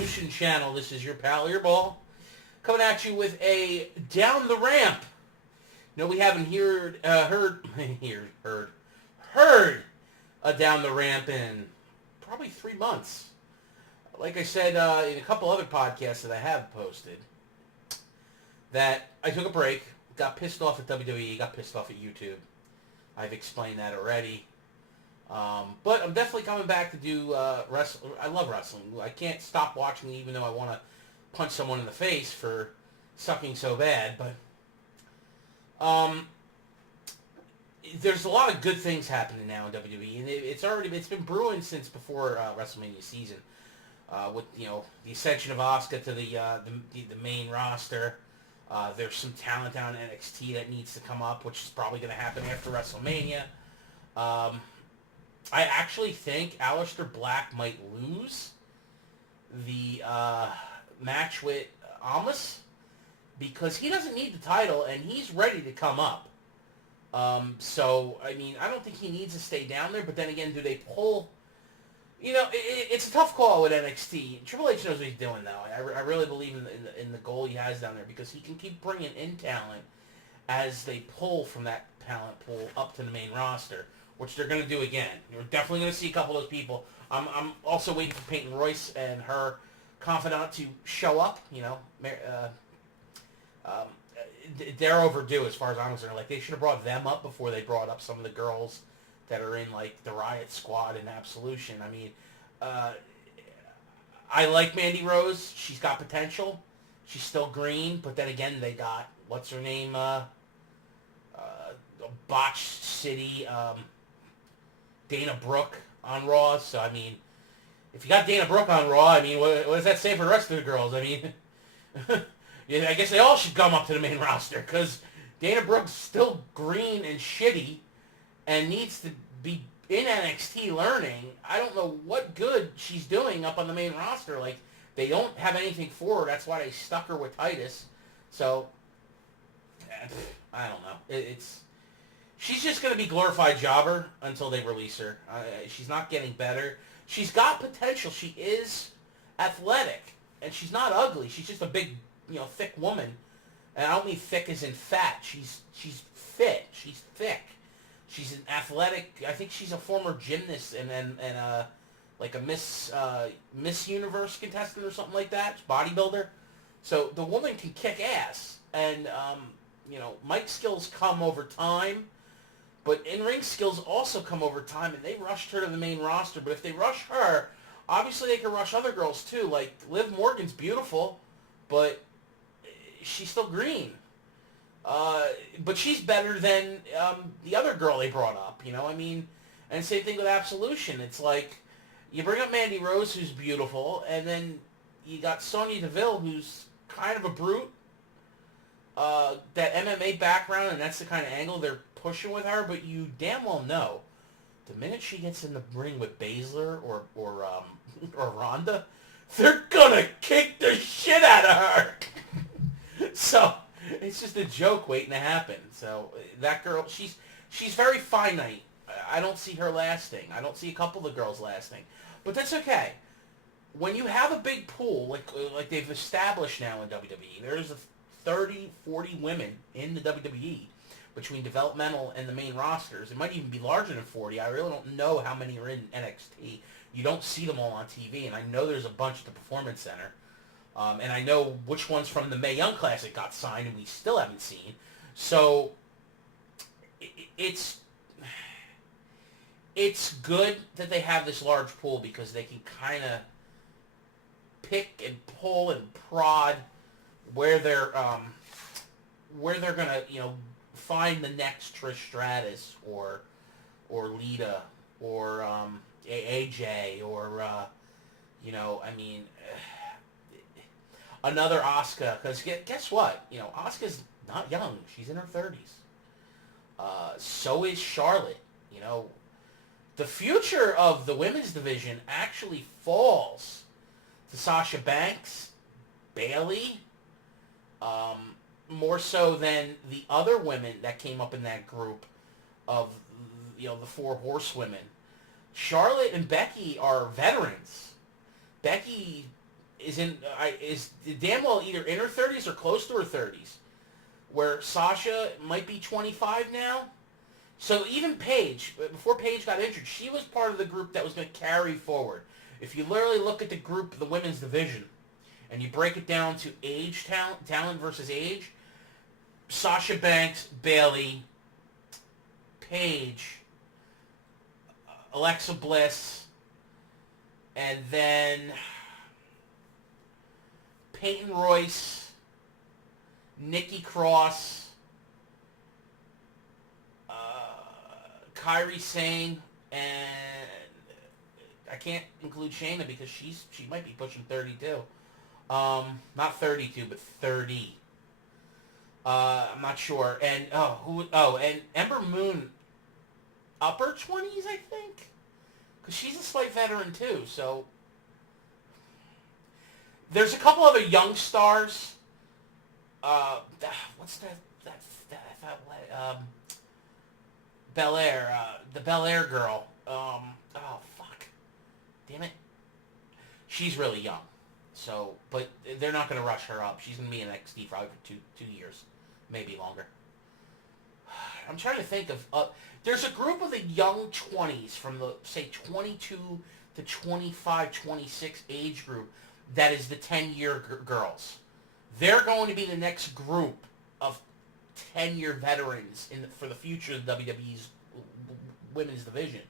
Evolution Channel. This is your pal Earball coming at you with a Down the Ramp. No, we haven't heard a Down the Ramp in probably 3 months. Like I said in a couple other podcasts that I have posted, that I took a break, got pissed off at WWE, got pissed off at YouTube. I've explained that already. But I'm definitely coming back to do wrestling. I love wrestling. I can't stop watching even though I want to punch someone in the face for sucking so bad. But there's a lot of good things happening now in WWE, and it's been brewing since before WrestleMania season. With the ascension of Asuka to the main roster. There's some talent down in NXT that needs to come up, which is probably going to happen after WrestleMania. I actually think Aleister Black might lose the match with Almas because he doesn't need the title and he's ready to come up. So, I mean, I don't think he needs to stay down there, but then again, do they pull... it's a tough call with NXT. Triple H knows what he's doing, though. I really believe in the goal he has down there because he can keep bringing in talent as they pull from that talent pool up to the main roster, which they're going to do again. You're definitely going to see a couple of those people. I'm also waiting for Peyton Royce and her confidant to show up. They're overdue as far as I'm concerned. Like, they should have brought them up before they brought up some of the girls that are in, like, the Riot Squad and Absolution. I mean, I like Mandy Rose. She's got potential. She's still green, but then again, they got, what's her name, Botched City, Dana Brooke on Raw. So, I mean, if you got Dana Brooke on Raw, I mean, what does that say for the rest of the girls? I mean, yeah, I guess they all should come up to the main roster, because Dana Brooke's still green and shitty, and needs to be in NXT learning. I don't know what good she's doing up on the main roster. Like, they don't have anything for her. That's why they stuck her with Titus. So, I don't know. She's just going to be glorified jobber until they release her. She's not getting better. She's got potential. She is athletic, and she's not ugly. She's just a big, thick woman. And I don't mean thick as in fat. She's fit. She's thick. She's an athletic. I think she's a former gymnast and like a Miss Universe contestant or something like that. Bodybuilder. So the woman can kick ass, and mic skills come over time, but in-ring skills also come over time. And they rushed her to the main roster. But if they rush her, obviously they can rush other girls too. Like Liv Morgan's beautiful, but she's still green. But she's better than the other girl they brought up, I mean, and same thing with Absolution. It's like, you bring up Mandy Rose, who's beautiful, and then you got Sonya Deville, who's kind of a brute, that MMA background, and that's the kind of angle they're pushing with her, but you damn well know, the minute she gets in the ring with Baszler or Ronda, they're gonna kick the shit out of her. So... it's just a joke waiting to happen. So that girl, she's very finite. I don't see her lasting. I don't see a couple of the girls lasting. But that's okay. When you have a big pool, like they've established now in WWE, there's 30, 40 women in the WWE between developmental and the main rosters. It might even be larger than 40. I really don't know how many are in NXT. You don't see them all on TV, and I know there's a bunch at the Performance Center. And I know which ones from the Mae Young Classic got signed and we still haven't seen. So it's good that they have this large pool because they can kind of pick and pull and prod where they're gonna find the next Trish Stratus or Lita or AJ or I mean. Another Asuka, because guess what? Asuka's not young. She's in her 30s. So is Charlotte. The future of the women's division actually falls to Sasha Banks, Bayley, more so than the other women that came up in that group of, the four horsewomen. Charlotte and Becky are veterans. Becky is damn well either in her 30s or close to her 30s, where Sasha might be 25 now. So even Paige, before Paige got injured, she was part of the group that was going to carry forward. If you literally look at the group, the women's division, and you break it down to age talent versus age, Sasha Banks, Bayley, Paige, Alexa Bliss, and then Peyton Royce, Nikki Cross, Kairi Sane, and I can't include Shayna because she might be pushing 32. Not 32, but 30. I'm not sure. And and Ember Moon, upper 20s, I think, because she's a slight veteran too. So there's a couple other young stars. What's that Belair, the Belair girl. Oh fuck, damn it. She's really young. So, but they're not going to rush her up. She's going to be in NXT probably for two years, maybe longer. I'm trying to think of... there's a group of the young 20s from the, say, 22 to 25, 26 age group that is the 10-year girls. They're going to be the next group of 10-year veterans for the future of WWE's women's division.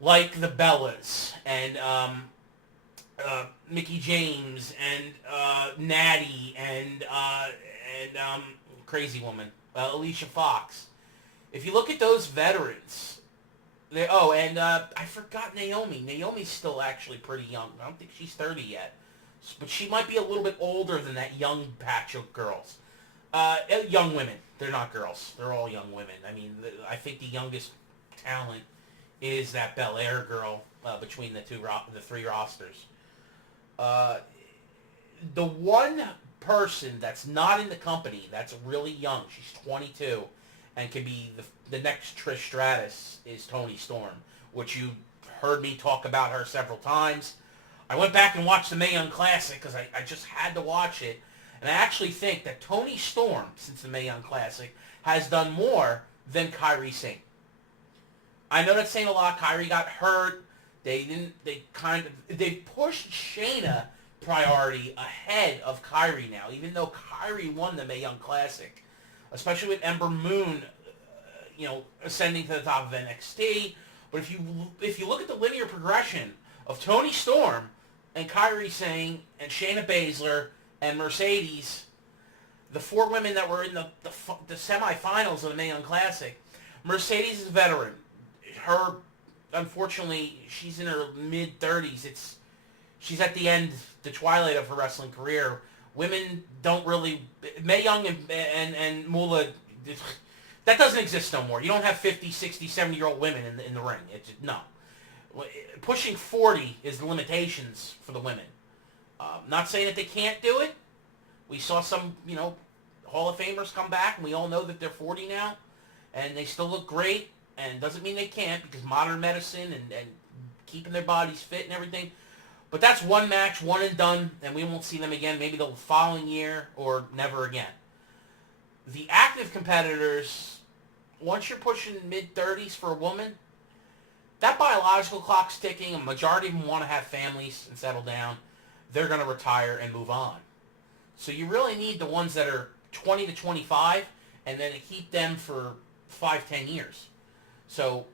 Like the Bellas and... Mickey James and Natty and Crazy Woman, Alicia Fox. If you look at those veterans, I forgot Naomi. Naomi's still actually pretty young. I don't think she's 30 yet, but she might be a little bit older than that young batch of girls. Young women. They're not girls. They're all young women. I mean, I think the youngest talent is that Belair girl between the three rosters. The one person that's not in the company that's really young, she's 22, and can be the next Trish Stratus, is Toni Storm, which you heard me talk about her several times. I went back and watched the Mae Young Classic because I just had to watch it, and I actually think that Toni Storm, since the Mae Young Classic, has done more than Kairi Sane. I know that's saying a lot. Kairi got hurt. They pushed Shayna priority ahead of Kairi now, even though Kairi won the Mae Young Classic, especially with Ember Moon, ascending to the top of NXT. But if you look at the linear progression of Toni Storm and Kairi Sane and Shayna Baszler and Mercedes, the four women that were in the semifinals of the Mae Young Classic, Mercedes is a veteran. Her... Unfortunately, she's in her mid-30s. She's at the end, the twilight of her wrestling career. Women don't really... Mae Young and Moolah, that doesn't exist no more. You don't have 50, 60, 70-year-old women in the ring. No. Pushing 40 is the limitations for the women. Not saying that they can't do it. We saw some, Hall of Famers come back, and we all know that they're 40 now, and they still look great. And doesn't mean they can't, because modern medicine and keeping their bodies fit and everything. But that's one match, one and done, and we won't see them again maybe the following year or never again. The active competitors, once you're pushing mid-30s for a woman, that biological clock's ticking. A majority of them want to have families and settle down. They're going to retire and move on. So you really need the ones that are 20 to 25, and then keep them for 5-10 years. So,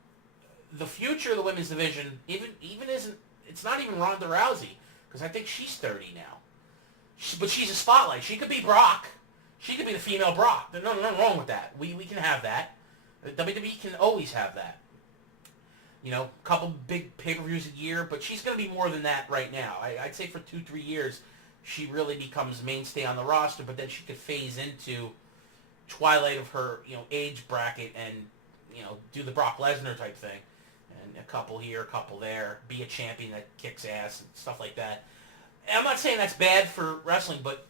the future of the women's division even isn't... It's not even Ronda Rousey, because I think she's 30 now. But she's a spotlight. She could be Brock. She could be the female Brock. There's nothing wrong with that. We can have that. WWE can always have that. A couple big pay-per-views a year, but she's going to be more than that right now. I'd say for 2-3 years, she really becomes mainstay on the roster, but then she could phase into twilight of her, age bracket and... do the Brock Lesnar type thing. And a couple here, a couple there. Be a champion that kicks ass and stuff like that. And I'm not saying that's bad for wrestling, but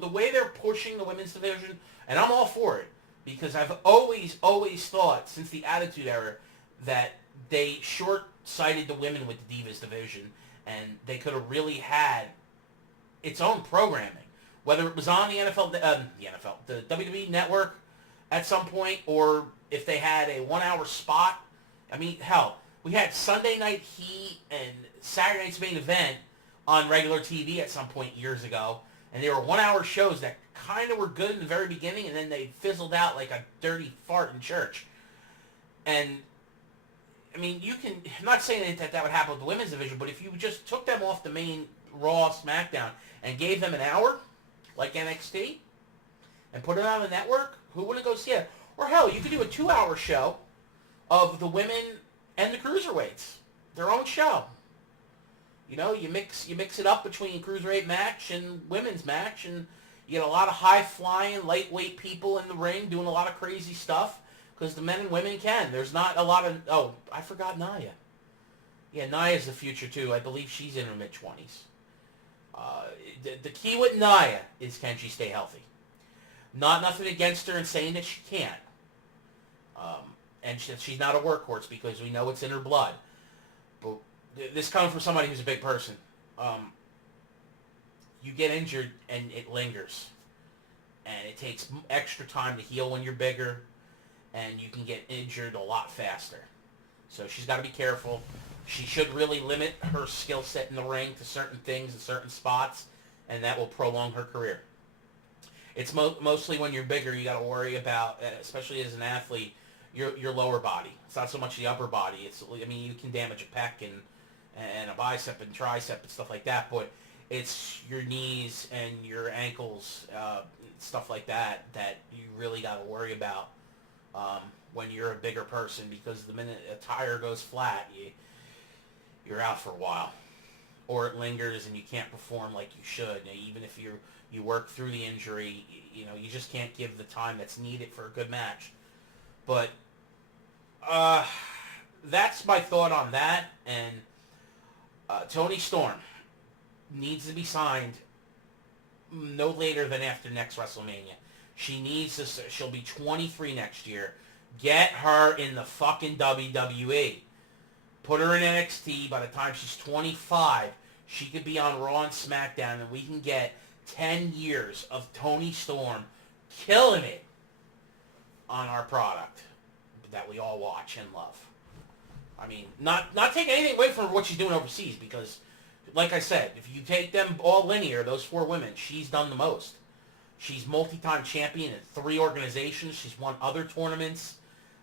the way they're pushing the women's division, and I'm all for it, because I've always thought, since the Attitude Era, that they short-sighted the women with the Divas division, and they could have really had its own programming, whether it was on the the WWE Network at some point, or if they had a 1 hour spot. I mean, hell, we had Sunday Night Heat and Saturday Night's Main Event on regular TV at some point years ago, and they were 1 hour shows that kind of were good in the very beginning, and then they fizzled out like a dirty fart in church. And I mean, I'm not saying that would happen with the women's division, but if you just took them off the main Raw, SmackDown, and gave them an hour, like NXT, and put it on the network, who wouldn't go see it? Or hell, you could do a 2 hour show of the women and the cruiserweights, their own show. You know, you mix it up between cruiserweight match and women's match, and you get a lot of high-flying, lightweight people in the ring doing a lot of crazy stuff, because the men and women can. There's not a lot of... Oh, I forgot Nia. Yeah, Nia's the future, too. I believe she's in her mid-20s. The key with Nia is, can she stay healthy? Nothing against her and saying that she can't. And she's not a workhorse, because we know it's in her blood. But this comes from somebody who's a big person. You get injured and it lingers. And it takes extra time to heal when you're bigger. And you can get injured a lot faster. So she's got to be careful. She should really limit her skill set in the ring to certain things and certain spots. And that will prolong her career. It's mostly when you're bigger, you got to worry about, especially as an athlete, your lower body. It's not so much the upper body. You can damage a pec and a bicep and tricep and stuff like that, but it's your knees and your ankles, stuff like that you really got to worry about when you're a bigger person, because the minute a tire goes flat, you're out for a while. Or it lingers and you can't perform like you should. Even if you work through the injury, you just can't give the time that's needed for a good match. But that's my thought on that. And Toni Storm needs to be signed no later than after next WrestleMania. She needs to. She'll be 23 next year. Get her in the fucking WWE. Put her in NXT. By the time she's 25, she could be on Raw and SmackDown, and we can get 10 years of Toni Storm killing it on our product that we all watch and love. I mean, not taking anything away from what she's doing overseas, because, like I said, if you take them all linear, those 4 women, she's done the most. She's multi-time champion in 3 organizations. She's won other tournaments.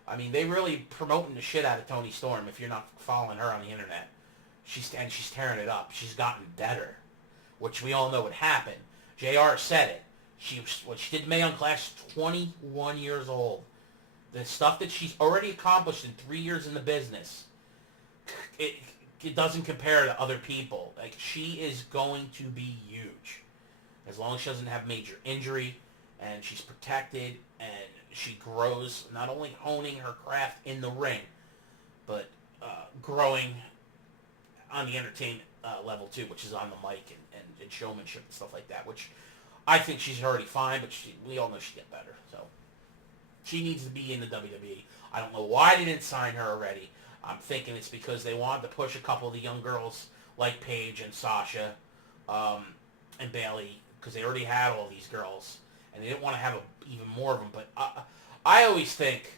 I mean, they really promoting the shit out of Toni Storm if you're not following her on the internet. She's tearing it up. She's gotten better, which we all know would happen. JR said it. She did Mae Young Clash, 21 years old. The stuff that she's already accomplished in 3 years in the business, it doesn't compare to other people. Like, she is going to be huge. As long as she doesn't have major injury, and she's protected, and she grows, not only honing her craft in the ring, but growing on the entertainment level too, which is on the mic and showmanship and stuff like that, which I think she's already fine, but we all know she'd get better. So she needs to be in the WWE. I don't know why they didn't sign her already. I'm thinking it's because they wanted to push a couple of the young girls like Paige and Sasha and Bayley, because they already had all these girls, and they didn't want to have even more of them. But I always think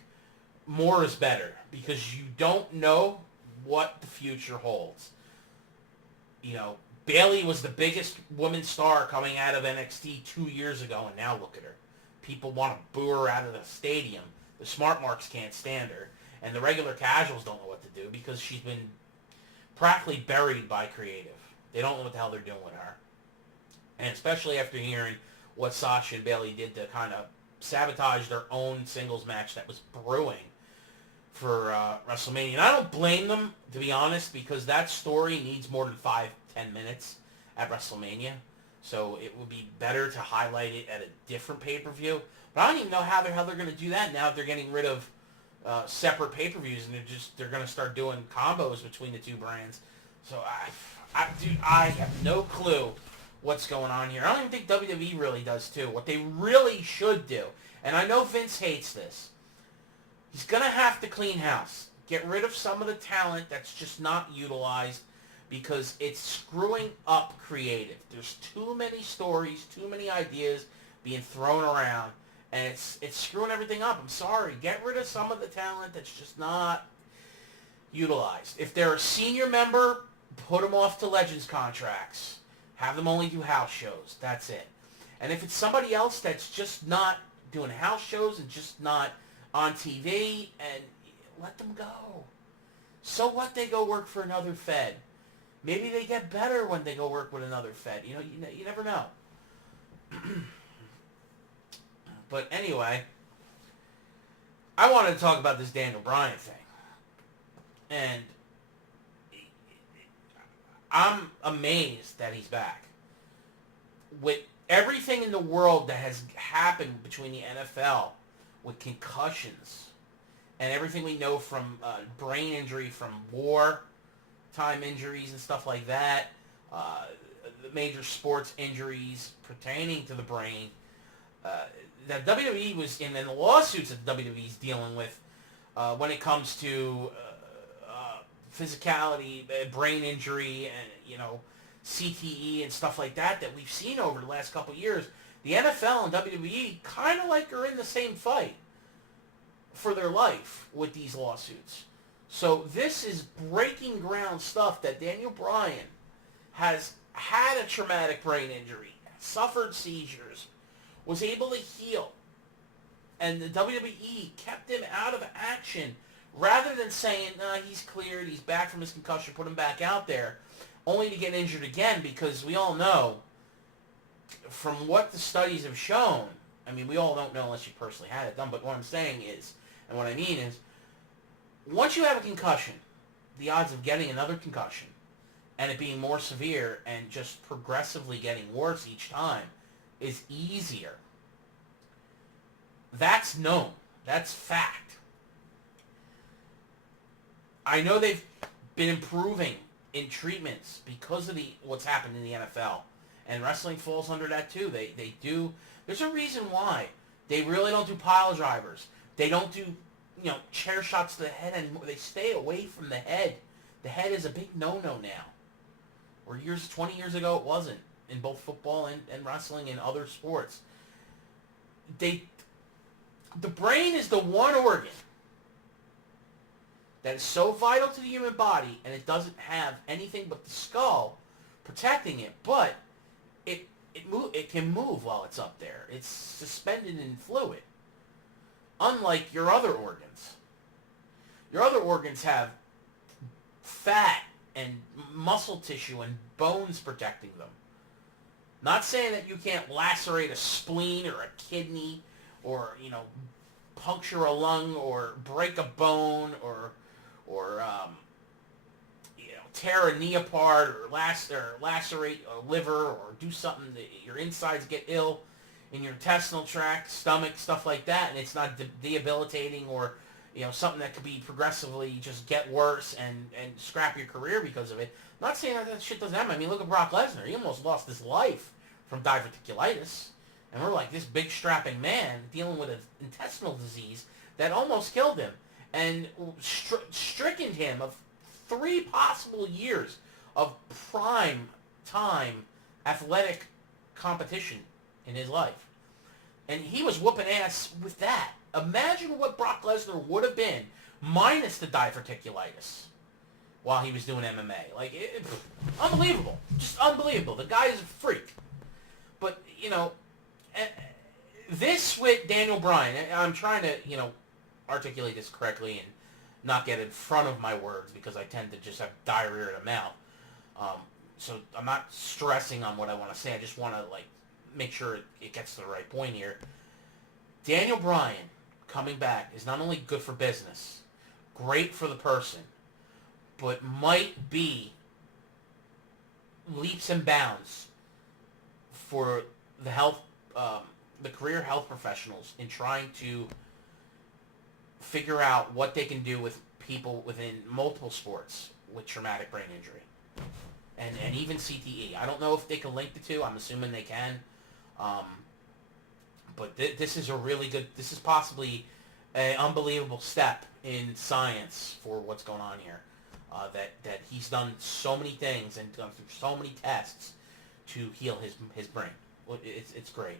more is better, because you don't know what the future holds. Bayley was the biggest women's star coming out of NXT 2 years ago, and now look at her. People want to boo her out of the stadium. The smart marks can't stand her, and the regular casuals don't know what to do, because she's been practically buried by creative. They don't know what the hell they're doing with her. And especially after hearing what Sasha and Bayley did to kind of sabotage their own singles match that was brewing for WrestleMania. And I don't blame them, to be honest, because that story needs more than 5-10 minutes at WrestleMania. So it would be better to highlight it at a different pay-per-view. But I don't even know how the hell they're going to do that now that they're getting rid of separate pay-per-views, and they're going to start doing combos between the two brands. So I have no clue what's going on here. I don't even think WWE really does too. What they really should do, and I know Vince hates this, he's going to have to clean house. Get rid of some of the talent that's just not utilized. because it's screwing up creative. There's too many stories, too many ideas being thrown around, and it's screwing everything up. I'm sorry. Get rid of some of the talent that's just not utilized. If they're a senior member, put them off to Legends contracts. Have them only do house shows. That's it. And if it's somebody else that's just not doing house shows and just not on TV, and let them go. So what? They go work for another Fed. Maybe they get better when they go work with another Fed. You never know. But anyway, I wanted to talk about this Daniel Bryan thing. And I'm amazed that he's back. With everything in the world that has happened between the NFL with concussions and everything we know from brain injury, from war time injuries and stuff like that, the major sports injuries pertaining to the brain, that WWE was in, and the lawsuits that WWE's dealing with when it comes to physicality, brain injury, and CTE and stuff like that we've seen over the last couple of years. The NFL and WWE kind of like are in the same fight for their life with these lawsuits. So this is breaking ground stuff that Daniel Bryan has had a traumatic brain injury, suffered seizures, was able to heal, and the WWE kept him out of action rather than saying, nah, he's cleared, he's back from his concussion, put him back out there, only to get injured again, because we all know from what the studies have shown, I mean, we all don't know unless you personally had it done, but what I'm saying is, and what I mean is, once you have a concussion, the odds of getting another concussion and it being more severe and just progressively getting worse each time is easier. That's known. That's fact. I know they've been improving in treatments because of what's happened in the NFL. And wrestling falls under that too. They do. There's a reason why. They really don't do pile drivers. They don't do, chair shots to the head anymore. They stay away from the head. The head is a big no-no now. Where 20 years ago it wasn't. In both football and wrestling and other sports. The brain is the one organ that is so vital to the human body, and it doesn't have anything but the skull protecting it, but it can move while it's up there. It's suspended in fluid. Unlike your other organs. Your other organs have fat and muscle tissue and bones protecting them. Not saying that you can't lacerate a spleen or a kidney or, puncture a lung or break a bone or tear a knee apart or lacerate a liver or do something that your insides get ill in your intestinal tract, stomach, stuff like that, and it's not debilitating or something that could be progressively just get worse and scrap your career because of it. I'm not saying that shit doesn't happen. I mean, look at Brock Lesnar. He almost lost his life from diverticulitis. And we're like this big strapping man dealing with an intestinal disease that almost killed him and stricken him of 3 possible years of prime time athletic competition in his life. And he was whooping ass with that. Imagine what Brock Lesnar would have been minus the diverticulitis while he was doing MMA. Unbelievable. Just unbelievable. The guy is a freak. But, this with Daniel Bryan, I'm trying to, articulate this correctly and not get in front of my words because I tend to just have diarrhea in the mouth. So I'm not stressing on what I want to say. I just want to, make sure it gets to the right point here. Daniel Bryan coming back is not only good for business, great for the person, but might be leaps and bounds for the health, the career health professionals in trying to figure out what they can do with people within multiple sports with traumatic brain injury and even CTE. I don't know if they can link the two. I'm assuming they can. But this is this is possibly an unbelievable step in science for what's going on here. That he's done so many things and gone through so many tests to heal his brain. Well, it's great.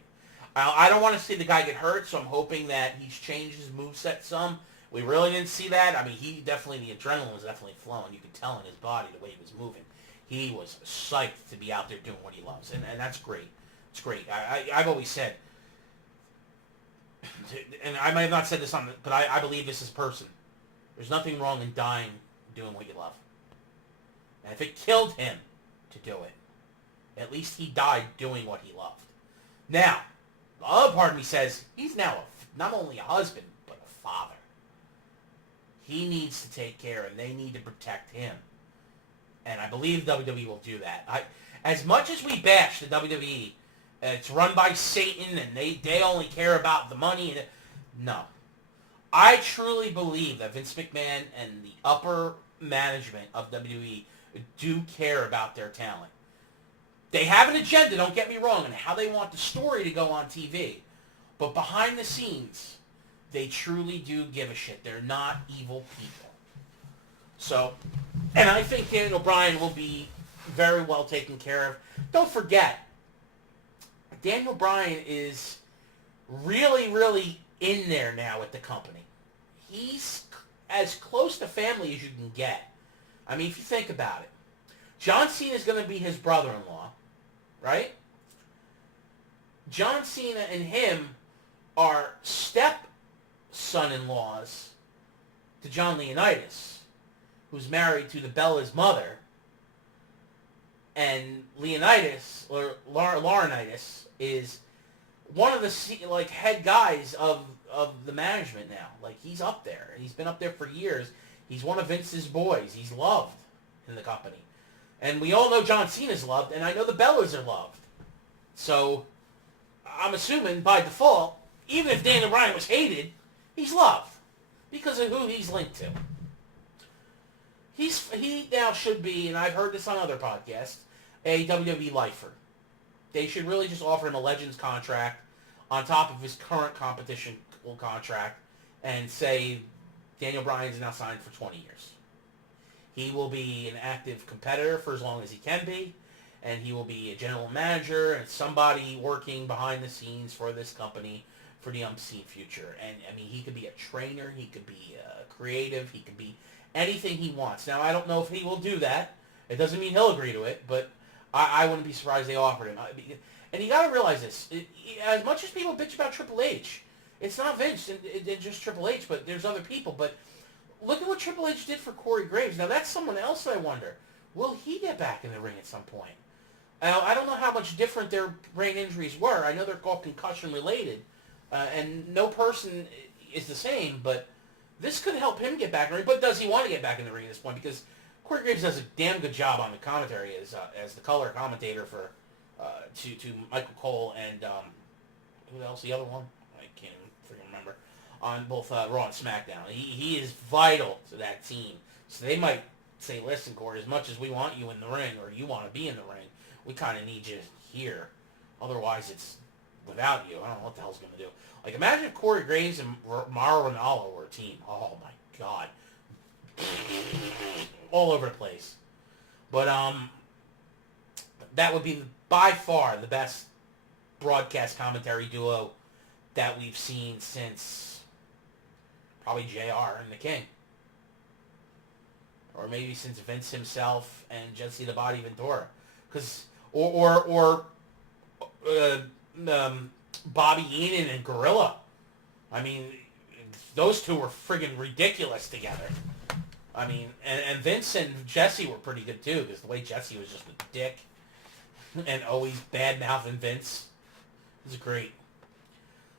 I don't want to see the guy get hurt, so I'm hoping that he's changed his moveset some. We really didn't see that. I mean, the adrenaline was definitely flowing. You could tell in his body the way he was moving. He was psyched to be out there doing what he loves, and that's great. It's great. I've always said, and I might have not said this on, but I believe this as a person. There's nothing wrong in dying doing what you love. And if it killed him to do it, at least he died doing what he loved. Now, the other part of me says, he's now not only a husband, but a father. He needs to take care, and they need to protect him. And I believe WWE will do that. As much as we bash the WWE, it's run by Satan, and they only care about the money. No. I truly believe that Vince McMahon and the upper management of WWE do care about their talent. They have an agenda, don't get me wrong, and how they want the story to go on TV. But behind the scenes, they truly do give a shit. They're not evil people. So, and I think Daniel Bryan will be very well taken care of. Don't forget, Daniel Bryan is really, really in there now with the company. He's as close to family as you can get. I mean, if you think about it, John Cena is going to be his brother-in-law, right? John Cena and him are step-son-in-laws to John Laurinaitis, who's married to the Bella's mother. And Laurinaitis, or Laurinaitis, is one of the head guys of the management now. Like, he's up there. He's been up there for years. He's one of Vince's boys. He's loved in the company. And we all know John Cena's loved, and I know the Bellas are loved. So, I'm assuming, by default, even if Daniel Bryan was hated, he's loved. Because of who he's linked to. He now should be, and I've heard this on other podcasts, a WWE lifer. They should really just offer him a Legends contract on top of his current competition contract and say Daniel Bryan is now signed for 20 years. He will be an active competitor for as long as he can be, and he will be a general manager and somebody working behind the scenes for this company for the unseen future. And, I mean, he could be a trainer, he could be creative, he could be anything he wants. Now, I don't know if he will do that. It doesn't mean he'll agree to it, but I wouldn't be surprised they offered him. And you got to realize this. As much as people bitch about Triple H, it's not Vince and just Triple H, but there's other people. But look at what Triple H did for Corey Graves. Now, that's someone else I wonder. Will he get back in the ring at some point? I don't know how much different their brain injuries were. I know they're all concussion-related, and no person is the same, but this could help him get back in the ring. But does he want to get back in the ring at this point? Because Corey Graves does a damn good job on the commentary as the color commentator for to Michael Cole and who else? The other one? I can't even freaking remember. On both Raw and SmackDown. He is vital to that team. So they might say, listen, Corey, as much as we want you in the ring or you want to be in the ring, we kind of need you here. Otherwise, it's without you. I don't know what the hell's going to do. Like, imagine if Corey Graves and Mauro Ranallo were a team. Oh, my God. All over the place. But that would be by far the best broadcast commentary duo that we've seen since probably JR and the King. Or maybe since Vince himself and Jesse the Body Ventura. Or Bobby Heenan and Gorilla. I mean, those two were friggin' ridiculous together. I mean, and Vince and Jesse were pretty good too, because the way Jesse was just a dick and always bad-mouthing Vince. It was great.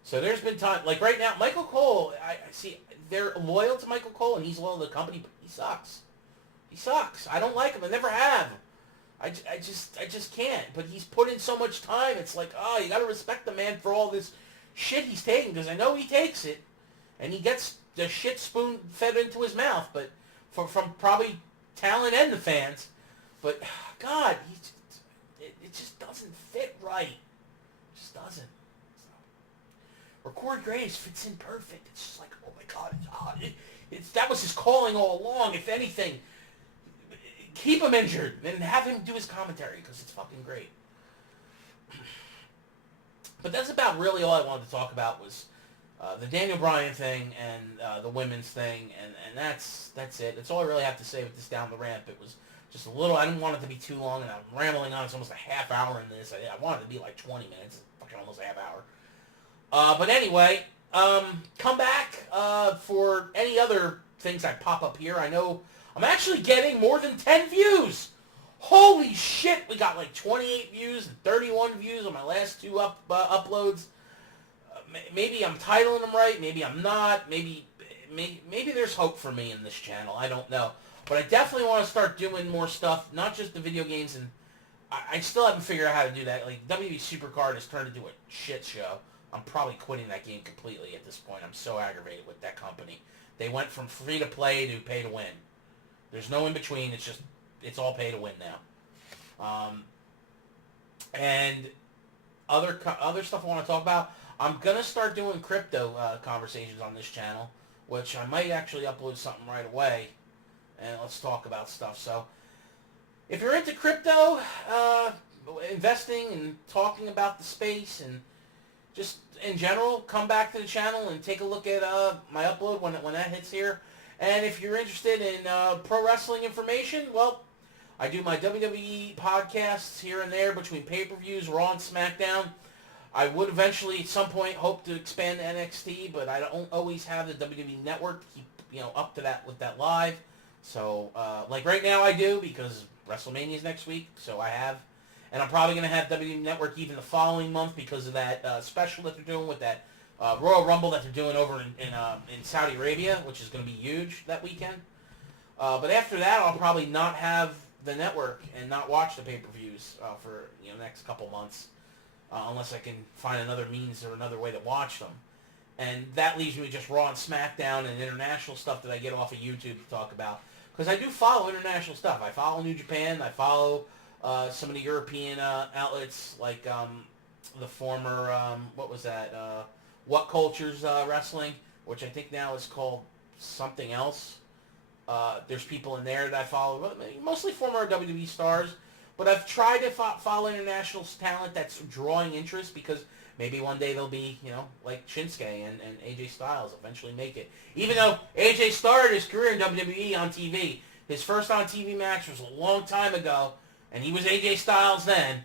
So there's been time, like right now, Michael Cole, I see, they're loyal to Michael Cole and he's loyal to the company, but he sucks. He sucks. I don't like him. I never have. I just can't. But he's put in so much time. It's like, oh, you got to respect the man for all this shit he's taking, because I know he takes it, and he gets the shit spoon fed into his mouth, but from probably talent and the fans. But God, it just doesn't fit right. It just doesn't. Or Corey Graves fits in perfect. It's just like, oh my God, that was his calling all along. If anything, keep him injured and have him do his commentary because it's fucking great. But that's about really all I wanted to talk about was the Daniel Bryan thing and the women's thing, and that's it. That's all I really have to say with this down the ramp. It was just a little, I didn't want it to be too long, and I'm rambling on. It's almost a half hour in this. I wanted it to be like 20 minutes. It's fucking almost a half hour. But anyway, come back for any other things I pop up here. I know I'm actually getting more than 10 views. Holy shit, we got like 28 views and 31 views on my last two uploads. Maybe I'm titling them right, maybe I'm not, maybe there's hope for me in this channel, I don't know. But I definitely want to start doing more stuff, not just the video games, and I still haven't figured out how to do that. Like, WWE Supercard has turned into a shit show. I'm probably quitting that game completely at this point. I'm so aggravated with that company. They went from free to play to pay to win. There's no in between, it's all pay to win now. And other stuff I want to talk about, I'm going to start doing crypto conversations on this channel, which I might actually upload something right away, and let's talk about stuff. So, if you're into crypto, investing and talking about the space and just in general, come back to the channel and take a look at my upload when that hits here. And if you're interested in pro wrestling information, well, I do my WWE podcasts here and there between pay-per-views, Raw and SmackDown. I would eventually, at some point, hope to expand NXT, but I don't always have the WWE Network to keep, up to that with that live. So, like right now I do, because WrestleMania is next week, so I have. And I'm probably going to have WWE Network even the following month because of that special that they're doing with that Royal Rumble that they're doing over in Saudi Arabia, which is going to be huge that weekend. But after that, I'll probably not have the network and not watch the pay-per-views for the next couple months. Unless I can find another means or another way to watch them. And that leaves me with just Raw and SmackDown and international stuff that I get off of YouTube to talk about. Because I do follow international stuff. I follow New Japan. I follow some of the European outlets like the former, what was that, What Culture's Wrestling, which I think now is called something else. There's people in there that I follow, mostly former WWE stars. But I've tried to follow international talent that's drawing interest because maybe one day they'll be, like Shinsuke and AJ Styles eventually make it. Even though AJ started his career in WWE on TV. His first on TV match was a long time ago, and he was AJ Styles then,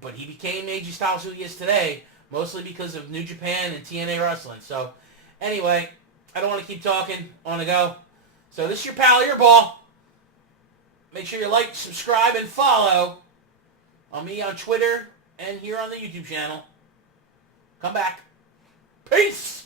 but he became AJ Styles who he is today, mostly because of New Japan and TNA Wrestling. So, anyway, I don't want to keep talking. I want to go. So this is your pal, Earball. Make sure you like, subscribe, and follow on me on Twitter and here on the YouTube channel. Come back. Peace!